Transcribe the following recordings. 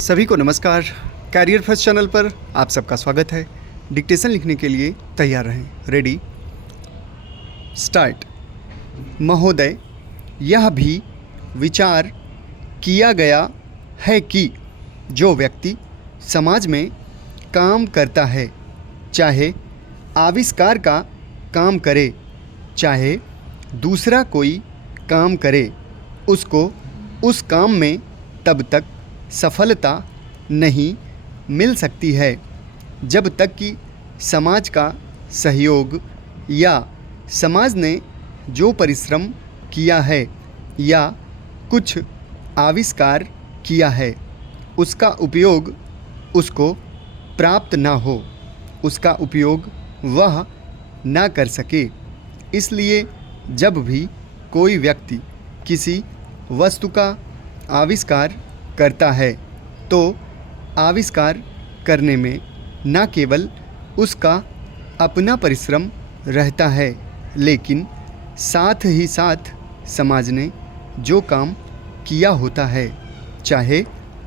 सभी को नमस्कार। कैरियर फर्स्ट चैनल पर आप सबका स्वागत है। डिक्टेशन लिखने के लिए तैयार रहें। Ready start. महोदय, यह भी विचार किया गया है कि जो व्यक्ति समाज में काम करता है, चाहे आविष्कार का काम करे, चाहे दूसरा कोई काम करे, उसको उस काम में तब तक सफलता नहीं मिल सकती है जब तक कि समाज का सहयोग या समाज ने जो परिश्रम किया है या कुछ आविष्कार किया है उसका उपयोग उसको प्राप्त ना हो, उसका उपयोग वह ना कर सके। इसलिए जब भी कोई व्यक्ति किसी वस्तु का आविष्कार करता है तो आविष्कार करने में न केवल उसका अपना परिश्रम रहता है, लेकिन साथ ही साथ समाज ने जो काम किया होता है, चाहे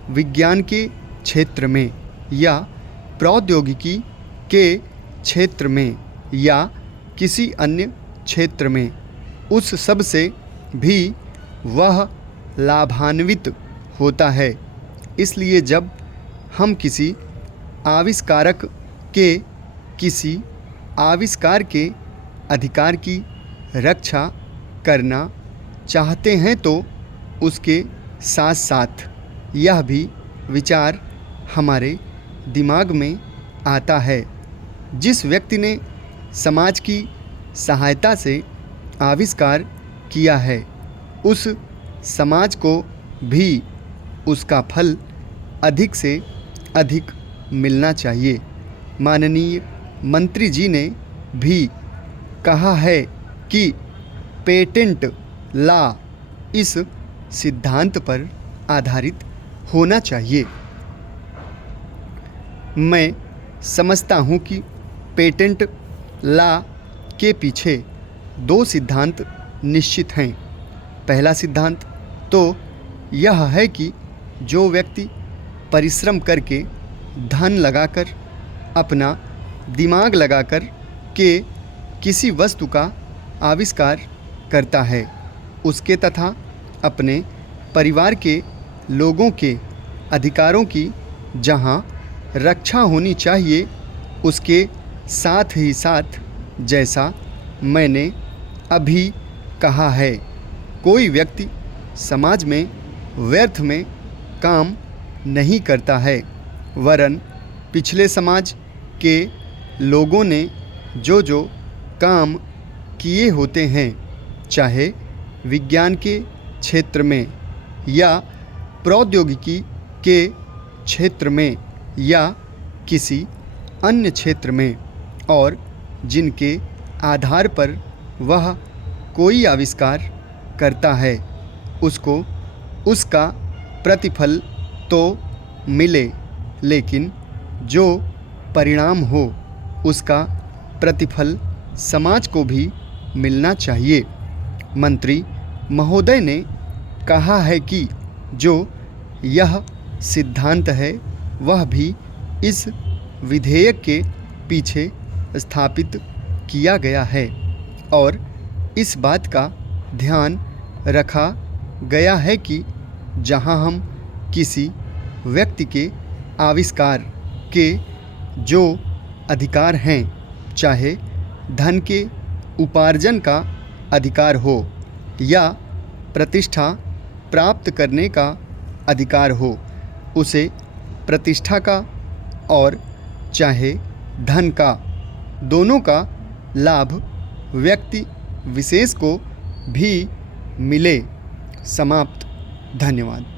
विज्ञान के क्षेत्र में या प्रौद्योगिकी के क्षेत्र में या किसी अन्य क्षेत्र में, उस सब से भी वह लाभान्वित होता है। इसलिए जब हम किसी आविष्कारक के किसी आविष्कार के अधिकार की रक्षा करना चाहते हैं तो उसके साथ साथ यह भी विचार हमारे दिमाग में आता है, जिस व्यक्ति ने समाज की सहायता से आविष्कार किया है उस समाज को भी उसका फल अधिक से अधिक मिलना चाहिए। माननीय मंत्री जी ने भी कहा है कि पेटेंट लॉ इस सिद्धांत पर आधारित होना चाहिए। मैं समझता हूँ कि पेटेंट लॉ के पीछे दो सिद्धांत निश्चित हैं। पहला सिद्धांत तो यह है कि जो व्यक्ति परिश्रम करके, धन लगाकर, अपना दिमाग लगाकर के किसी वस्तु का आविष्कार करता है, उसके तथा अपने परिवार के लोगों के अधिकारों की जहां रक्षा होनी चाहिए, उसके साथ ही साथ जैसा मैंने अभी कहा है, कोई व्यक्ति समाज में व्यर्थ में काम नहीं करता है, वरन पिछले समाज के लोगों ने जो जो काम किए होते हैं, चाहे विज्ञान के क्षेत्र में या प्रौद्योगिकी के क्षेत्र में या किसी अन्य क्षेत्र में, और जिनके आधार पर वह कोई आविष्कार करता है, उसको उसका प्रतिफल तो मिले, लेकिन जो परिणाम हो उसका प्रतिफल समाज को भी मिलना चाहिए। मंत्री महोदय ने कहा है कि जो यह सिद्धांत है वह भी इस विधेयक के पीछे स्थापित किया गया है और इस बात का ध्यान रखा गया है कि जहां हम किसी व्यक्ति के आविष्कार के जो अधिकार हैं, चाहे धन के उपार्जन का अधिकार हो या प्रतिष्ठा प्राप्त करने का अधिकार हो, उसे प्रतिष्ठा का और चाहे धन का, दोनों का लाभ व्यक्ति विशेष को भी मिले। समाप्त। धन्यवाद।